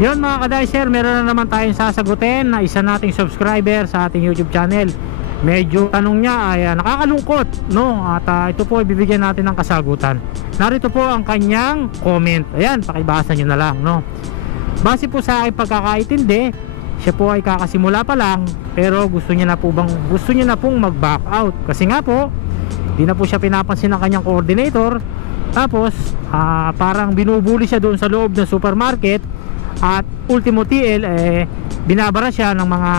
Yun mga ka-dicer, meron na naman tayong sasagutin na isa nating subscriber sa ating YouTube channel. Medyo tanong niya ay nakakalungkot, no? At ito po ibibigyan natin ng kasagutan. Narito po ang kanyang comment. Ayan, pakibasa nyo na lang, no? Base po sa aking pagkakaintindi, siya po ay kakasimula pa lang, pero gusto niya na pong mag-back out. Kasi nga po, di na po siya pinapansin ng kanyang coordinator. Tapos parang binubuli siya doon sa loob ng supermarket. At ultimo TL binabara siya ng mga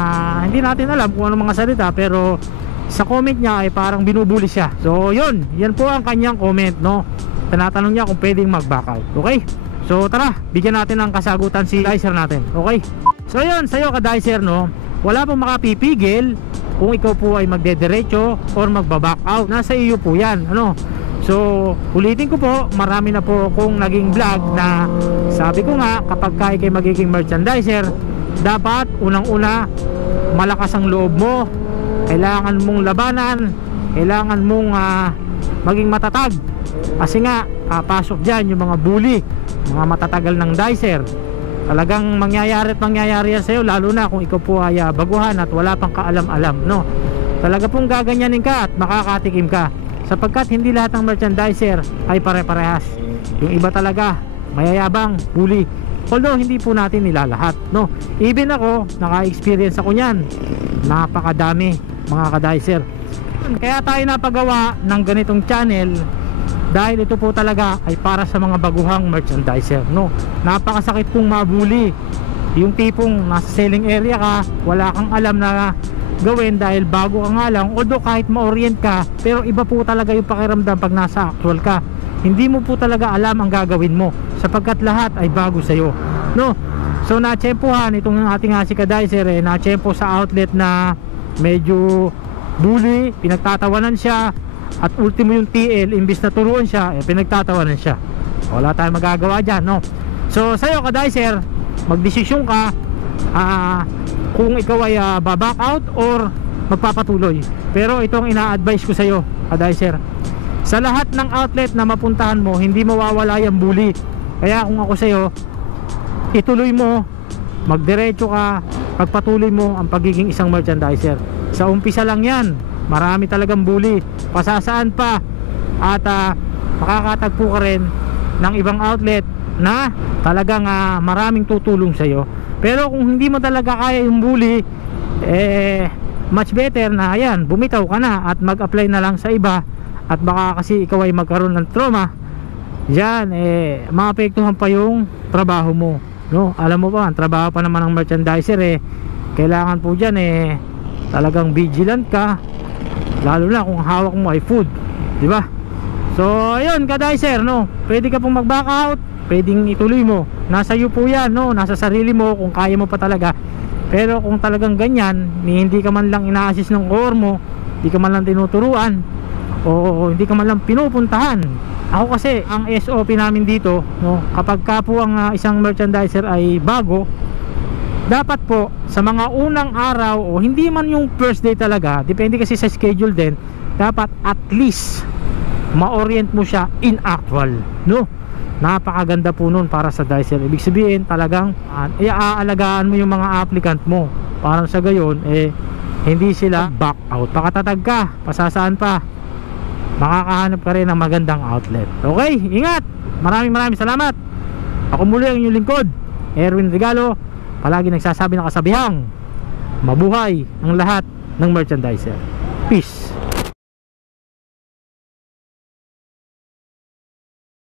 hindi natin alam kung anong mga salita, pero sa comment niya ay parang binubuli siya. So yan po ang kanyang comment, no? Tinatanong niya kung pwedeng mag-back out. Okay? So tara, bigyan natin ng kasagutan si dicer natin. Okay? So yun, sa'yo ka-dicer, no? Wala pong makapipigil kung ikaw po ay magdediretso or magbaback out. Nasa iyo po yan, ano? So ulitin ko po, marami na po akong naging vlog na sabi ko nga, kapag kayo magiging merchandiser, dapat unang-una malakas ang loob mo. Kailangan mong labanan, kailangan mong maging matatag. Kasi nga pasok dyan yung mga bully, mga matatagal ng dicer. Talagang mangyayari yan sa'yo, lalo na kung ikaw po ay baguhan at wala pang kaalam-alam, no? Talaga pong gaganyanin ka at makakatikim ka, sapagkat hindi lahat ng merchandiser ay pare-parehas. Yung iba talaga mayayabang, bully. Although hindi po natin nilalahat, no? Even ako, naka-experience ako niyan. Napakadami mga ka-dicer. Kaya tayo napagawa ng ganitong channel, dahil ito po talaga ay para sa mga baguhang merchandiser, no? Napakasakit pong mabuli. Yung tipong nasa selling area ka, wala kang alam na gawin dahil bago ka nga lang. Although kahit ma-orient ka, pero iba po talaga yung pakiramdam pag nasa actual ka. Hindi mo po talaga alam ang gagawin mo, sapagkat lahat ay bago sa'yo, no? So na-tsempohan itong ating si ka-dicer, na-tsempo sa outlet na medyo bully, pinagtatawanan siya. At ultimo yung TL, imbis na turuan siya, pinagtatawanan siya. Wala tayong magagawa dyan, no? So sa'yo ka-dicer, magdesisyon ka kung ikaw ay baback out or magpapatuloy. Pero ito ang ina-advise ko sa'yo ka-dicer, sa lahat ng outlet na mapuntahan mo, hindi mawawala yung bully. Kaya kung ako sa'yo, ituloy mo, magdiretso ka, pagpatuloy mo ang pagiging isang merchandiser. Sa umpisa lang yan, marami talagang bully, pasasaan pa. At makakatagpo ka rin ng ibang outlet na talagang maraming tutulong sa'yo. Pero kung hindi mo talaga kaya yung bully, much better na ayan, bumitaw ka na at mag-apply na lang sa iba. At baka kasi ikaw ay magkaroon ng trauma diyan, maapektuhan pa yung trabaho mo, no? Alam mo ba, ang trabaho pa naman ng merchandiser, kailangan po dyan talagang vigilant ka, lalo na kung hawak mo ay food, di ba? So ayun ka-dicer, no? Pwede ka pong mag-back out, pwedeng ituloy mo, nasa iyo po yan, no? Nasa sarili mo kung kaya mo pa talaga. Pero kung talagang ganyan, hindi ka man lang ina-assist ng core mo, hindi ka man lang tinuturuan, o hindi ka man lang pinupuntahan. Ako kasi, ang SOP namin dito, no, kapag ka po ang isang merchandiser ay bago, dapat po sa mga unang araw, o hindi man yung first day talaga, depende kasi sa schedule din, dapat at least ma-orient mo siya in actual, no? Napakaganda po nun para sa dicer. Ibig sabihin talagang iaalagaan mo yung mga applicant mo, parang sa gayon hindi sila back out. Pakatatag ka, pasasaan pa, makakahanap ka rin ng magandang outlet. Okay, ingat. Maraming salamat. Ako muli ang inyong lingkod, Erwin Regalo, palagi nagsasabi ng kasabihang mabuhay ang lahat ng merchandiser. Peace.